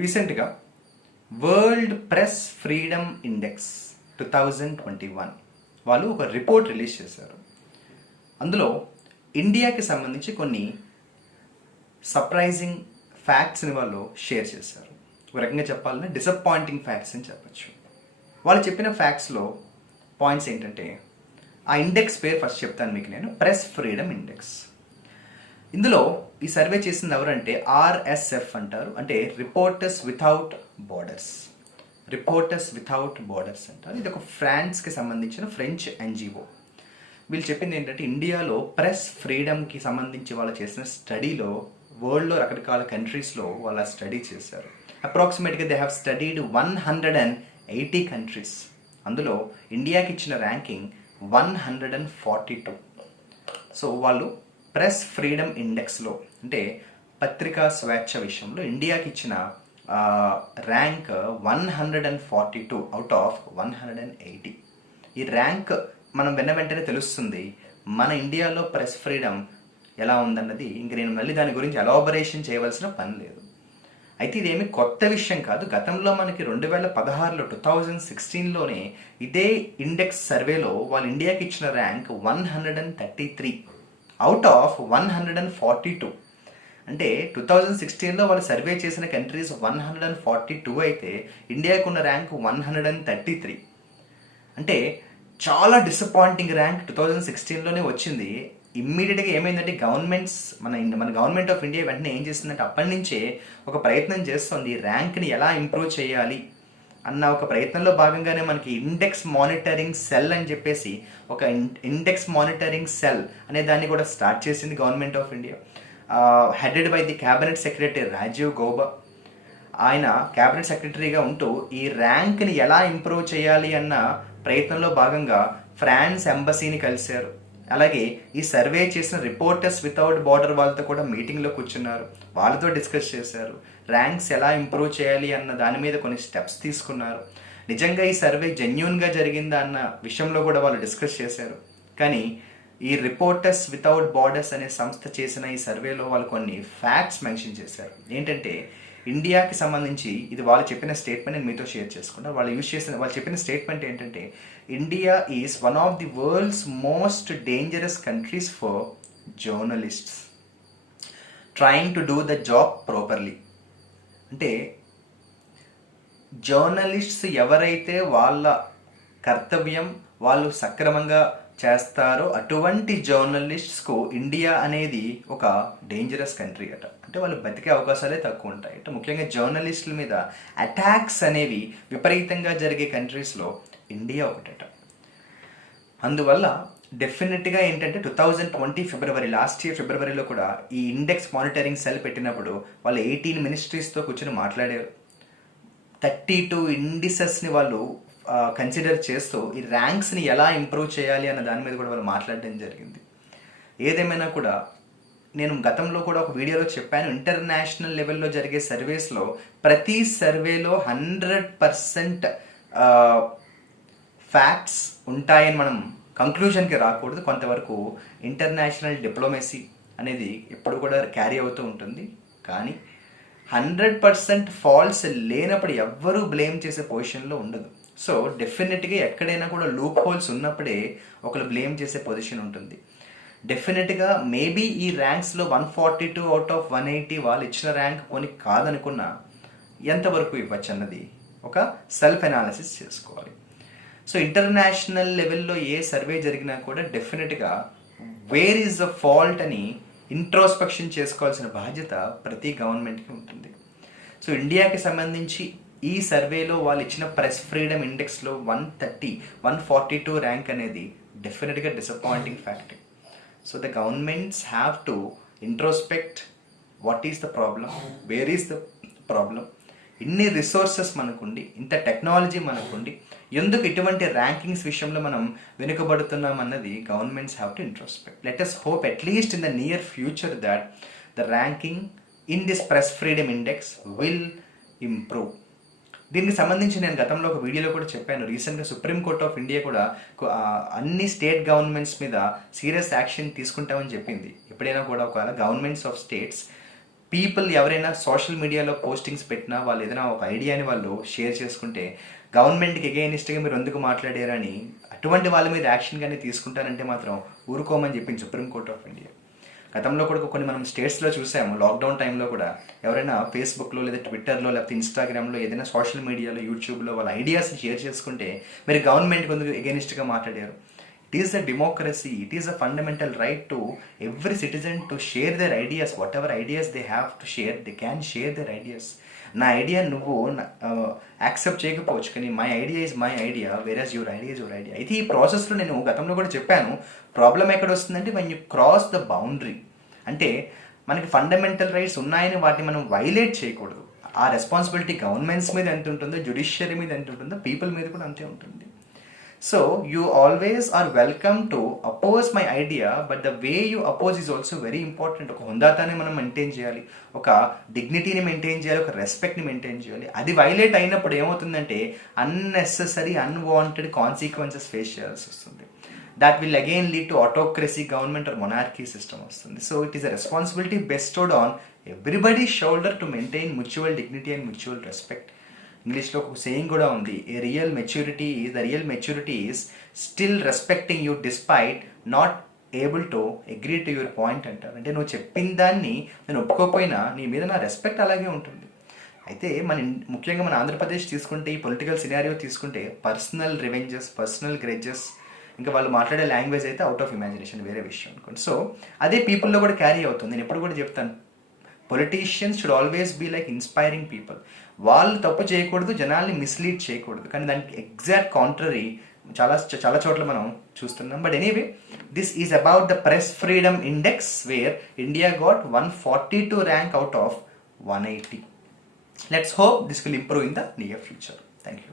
రీసెంట్గా world press freedom index 2021 వాళ్ళు ఒక రిపోర్ట్ రిలీజ్ చేశారు. అందులో ఇండియాకి సంబంధించి కొన్ని సర్ప్రైజింగ్ ఫ్యాక్ట్స్ని వాళ్ళు షేర్ చేశారు. ఒక రకంగా చెప్పాలంటే డిసప్పాయింటింగ్ ఫ్యాక్ట్స్ అని చెప్పచ్చు. వాళ్ళు చెప్పిన ఫ్యాక్ట్స్లో పాయింట్స్ ఏంటంటే, ఆ ఇండెక్స్ పేరు ఫస్ట్ చెప్తాను మీకు నేను. Press freedom index. ఇందులో ఈ సర్వే చేసింది ఎవరంటే RSF అంటారు, అంటే reporters without borders. Reporters without borders అంటారు. ఇది ఒక ఫ్రాన్స్కి సంబంధించిన ఫ్రెంచ్ NGO. వీళ్ళు చెప్పింది ఏంటంటే, ఇండియాలో ప్రెస్ ఫ్రీడమ్కి సంబంధించి వాళ్ళు చేసిన స్టడీలో వరల్డ్లో రకరకాల కంట్రీస్లో వాళ్ళ స్టడీ చేశారు. అప్రాక్సిమేట్గా దే హ్యావ్ స్టడీడ్ 180 కంట్రీస్. అందులో ఇండియాకి ఇచ్చిన ర్యాంకింగ్ 142. సో వాళ్ళు ప్రెస్ ఫ్రీడమ్ ఇండెక్స్లో, అంటే పత్రికా స్వేచ్ఛ విషయంలో ఇండియాకి ఇచ్చిన ర్యాంక్ 142 అవుట్ ఆఫ్ 180. ఈ ర్యాంక్ మనం వెంటనే తెలుస్తుంది మన ఇండియాలో ప్రెస్ ఫ్రీడమ్ ఎలా ఉందన్నది. ఇంక నేను మళ్ళీ దాని గురించి ఎలాబరేషన్ చేయవలసిన పని లేదు. అయితే ఇదేమి కొత్త విషయం కాదు. గతంలో మనకి 2016లో 2016లోనే ఇదే ఇండెక్స్ సర్వేలో వాళ్ళు ఇండియాకి ఇచ్చిన ర్యాంక్ 133 అవుట్ ఆఫ్ 142. అంటే 2016లో వాళ్ళు సర్వే చేసిన కంట్రీస్ 142 అయితే ఇండియాకు ఉన్న ర్యాంక్ 133. అంటే చాలా డిసప్పాయింటింగ్ ర్యాంక్ 2016లోనే వచ్చింది. ఇమ్మీడియట్గా ఏమైందంటే గవర్నమెంట్స్ మన గవర్నమెంట్ ఆఫ్ ఇండియా వెంటనే ఏం చేస్తుందంటే అప్పటి నుంచే ఒక ప్రయత్నం చేస్తుంది ర్యాంక్ని ఎలా ఇంప్రూవ్ చేయాలి అన్న ఒక ప్రయత్నంలో భాగంగానే మనకి ఇండెక్స్ మానిటరింగ్ సెల్ అని చెప్పేసి ఒక ఇండెక్స్ మానిటరింగ్ సెల్ అనే దాన్ని కూడా స్టార్ట్ చేసింది government of India, headed by the cabinet secretary Rajiv Gauba. ఆయన క్యాబినెట్ సెక్రటరీగా ఉంటూ ఈ ర్యాంక్ని ఎలా ఇంప్రూవ్ చేయాలి అన్న ప్రయత్నంలో భాగంగా ఫ్రాన్స్ ఎంబసీని కలిశారు. అలాగే ఈ సర్వే చేసిన రిపోర్టర్స్ వితౌట్ బార్డర్ వాళ్ళతో కూడా మీటింగ్లో కూర్చున్నారు, వాళ్ళతో డిస్కస్ చేశారు. ర్యాంక్స్ ఎలా ఇంప్రూవ్ చేయాలి అన్న దాని మీద కొన్ని స్టెప్స్ తీసుకున్నారు. నిజంగా ఈ సర్వే జెన్యూన్గా జరిగిందా అన్న విషయంలో కూడా వాళ్ళు డిస్కస్ చేశారు. కానీ ఈ రిపోర్టర్స్ వితౌట్ బార్డర్స్ అనే సంస్థ చేసిన ఈ సర్వేలో వాళ్ళు కొన్ని ఫ్యాక్ట్స్ మెన్షన్ చేశారు. ఏంటంటే ఇండియాకి సంబంధించి ఇది వాళ్ళు చెప్పిన స్టేట్మెంట్ నేను మీతో షేర్ చేసుకున్నా. వాళ్ళు చెప్పిన స్టేట్మెంట్ ఏంటంటే, India is one of the world's most dangerous countries for journalists trying to do the job properly. అంటే జర్నలిస్ట్స్ ఎవరైతే వాళ్ళ కర్తవ్యం వాళ్ళు సక్రమంగా చేస్తారో అటువంటి జర్నలిస్ట్స్కు ఇండియా అనేది ఒక డేంజరస్ కంట్రీ అట. అంటే వాళ్ళు బతికే అవకాశాలే తక్కువ ఉంటాయి. అంటే ముఖ్యంగా జర్నలిస్టుల మీద అటాక్స్ అనేవి విపరీతంగా జరిగే కంట్రీస్లో ఇండియా ఒకటట. అందువల్ల డెఫినెట్గా ఏంటంటే 2020 ఫిబ్రవరి, లాస్ట్ ఇయర్ ఫిబ్రవరిలో కూడా ఈ ఇండెక్స్ మానిటరింగ్ సెల్ పెట్టినప్పుడు వాళ్ళు 18 మినిస్ట్రీస్తో కూర్చొని మాట్లాడారు. 32 ఇండిసెస్ని వాళ్ళు కన్సిడర్ చేస్తూ ఈ ర్యాంక్స్ని ఎలా ఇంప్రూవ్ చేయాలి అన్న దాని మీద కూడా వాళ్ళు మాట్లాడడం జరిగింది. ఏదేమైనా కూడా నేను గతంలో కూడా ఒక వీడియోలో చెప్పాను, ఇంటర్నేషనల్ లెవెల్లో జరిగే సర్వేస్లో ప్రతి సర్వేలో 100% ఫ్యాక్ట్స్ ఉంటాయని మనం కంక్లూజన్కి రాకూడదు. కొంతవరకు ఇంటర్నేషనల్ డిప్లొమసీ అనేది ఎప్పుడు కూడా క్యారీ అవుతూ ఉంటుంది. కానీ 100% ఫాల్స్ లేనప్పుడు ఎవ్వరూ బ్లేమ్ చేసే పొజిషన్లో ఉండదు. సో డెఫినెట్గా ఎక్కడైనా కూడా లూప్ హోల్స్ ఉన్నప్పుడే ఒకరు బ్లేమ్ చేసే పొజిషన్ ఉంటుంది. డెఫినెట్గా మేబీ ఈ ర్యాంక్స్లో 142 అవుట్ ఆఫ్ 180 వాళ్ళు ఇచ్చిన ర్యాంక్ కొని కాదనుకున్నా ఎంతవరకు ఇవ్వచ్చు అన్నది ఒక సెల్ఫ్ అనాలిసిస్ చేసుకోవాలి. సో ఇంటర్నేషనల్ లెవెల్లో ఏ సర్వే జరిగినా కూడా డెఫినెట్గా వేర్ ఈజ్ ద ఫాల్ట్ అని ఇంట్రోస్పెక్షన్ చేసుకోవాల్సిన బాధ్యత ప్రతి గవర్నమెంట్కి ఉంటుంది. సో ఇండియాకి సంబంధించి ఈ సర్వేలో వాళ్ళు ఇచ్చిన ప్రెస్ ఫ్రీడమ్ ఇండెక్స్లో 142 ర్యాంక్ అనేది డెఫినెట్గా disappointing fact. So the governments have to introspect what is the problem, where is the problem. ఇన్ని రిసోర్సెస్ మనకుండి, ఇంత టెక్నాలజీ మనకుండి, ఎందుకు ఇటువంటి ర్యాంకింగ్స్ విషయంలో మనం వెనుకబడుతున్నాం అన్నది governments have to introspect. Let us hope at least in the near future that the ranking in this press freedom index will improve. దీనికి సంబంధించి నేను గతంలో ఒక వీడియోలో కూడా చెప్పాను. రీసెంట్గా సుప్రీంకోర్ట్ ఆఫ్ ఇండియా కూడా అన్ని స్టేట్ గవర్నమెంట్స్ మీద సీరియస్ యాక్షన్ తీసుకుంటామని చెప్పింది. ఎప్పుడైనా కూడా ఒకవేళ గవర్నమెంట్స్ ఆఫ్ స్టేట్స్ పీపుల్ ఎవరైనా సోషల్ మీడియాలో పోస్టింగ్స్ పెట్టినా వాళ్ళు ఏదైనా ఒక ఐడియాని వాళ్ళు షేర్ చేసుకుంటే గవర్నమెంట్కి ఎగైనిస్ట్గా మీరు ఎందుకు మాట్లాడారని అటువంటి వాళ్ళ మీద యాక్షన్ కానీ తీసుకుంటారంటే మాత్రం ఊరుకోమని చెప్పింది సుప్రీంకోర్ట్ ఆఫ్ ఇండియా. గతంలో కూడా కొన్ని మనం స్టేట్స్లో చూసాము, లాక్డౌన్ టైంలో కూడా ఎవరైనా ఫేస్బుక్లో లేదా ట్విట్టర్లో లేకపోతే ఇన్స్టాగ్రామ్లో ఏదైనా సోషల్ మీడియాలో యూట్యూబ్లో వాళ్ళ ఐడియాస్ని షేర్ చేసుకుంటే మీరు గవర్నమెంట్కి ఎందుకు ఎగైనిస్ట్గా మాట్లాడారు. It is a democracy. It is a fundamental right to every citizen to share their ideas. Whatever ideas they have to share, they can share their ideas. నా ఐడియా నువ్వు యాక్సెప్ట్ చేయకపోవచ్చు, కానీ my idea is my idea, whereas your idea is your idea. అయితే ఈ ప్రాసెస్లో నేను గతంలో కూడా చెప్పాను, ప్రాబ్లం ఎక్కడ వస్తుందంటే when you cross the boundary. అంటే మనకి ఫండమెంటల్ రైట్స్ ఉన్నాయని వాటిని మనం వైలేట్ చేయకూడదు. ఆ రెస్పాన్సిబిలిటీ గవర్నమెంట్స్ మీద ఎంత ఉంటుందో, జ్యుడిషియరీ మీద ఎంత ఉంటుందో, పీపుల్ మీద కూడా అంతే ఉంటుంది. So you always are welcome to oppose my idea, but the way you oppose is also very important. ఒక హుందాతాన్ని మనం మెయింటైన్ చేయాలి, ఒక డిగ్నిటీని మెయింటైన్ చేయాలి, ఒక రెస్పెక్ట్ని మెయింటైన్ చేయాలి. అది వైలేట్ అయినప్పుడు ఏమవుతుందంటే అన్నెసెసరీ అన్వాంటెడ్ కాన్సిక్వెన్సెస్ ఫేస్ చేయాల్సి వస్తుంది. that will again lead to autocracy, government or monarchy system వస్తుంది. So it is a responsibility bestowed on everybody's shoulder to maintain mutual dignity and mutual respect. ఇంగ్లీష్లో ఒక saying కూడా ఉంది, the real maturity is still respecting you despite not able to agree to your point అంటారు. అంటే నువ్వు చెప్పిన దాన్ని నేను ఒప్పుకోకపోయినా నీ మీద నా రెస్పెక్ట్ అలాగే ఉంటుంది. అయితే ముఖ్యంగా మన ఆంధ్రప్రదేశ్ తీసుకుంటే, ఈ పొలిటికల్ సినారియో తీసుకుంటే పర్సనల్ రివెంజెస్, పర్సనల్ గ్రెడ్జెస్, ఇంకా వాళ్ళు మాట్లాడే లాంగ్వేజ్ అయితే అవుట్ ఆఫ్ ఇమాజినేషన్, వేరే విషయం అనుకోండి. సో అదే పీపుల్లో కూడా క్యారీ అవుతుంది. నేను ఎప్పుడు కూడా చెప్తాను, politicians should always be like inspiring people. వాళ్ళు తప్పు చేయకూడదు, జనాల్ని మిస్లీడ్ చేయకూడదు, కానీ దానికి ఎగ్జాక్ట్ కాంట్రరీ చాలా చోట్ల మనం చూస్తున్నాం. But anyway, this is about the press freedom index where India got 142 rank out of 180. Let's hope this will improve in the near future. Thank you.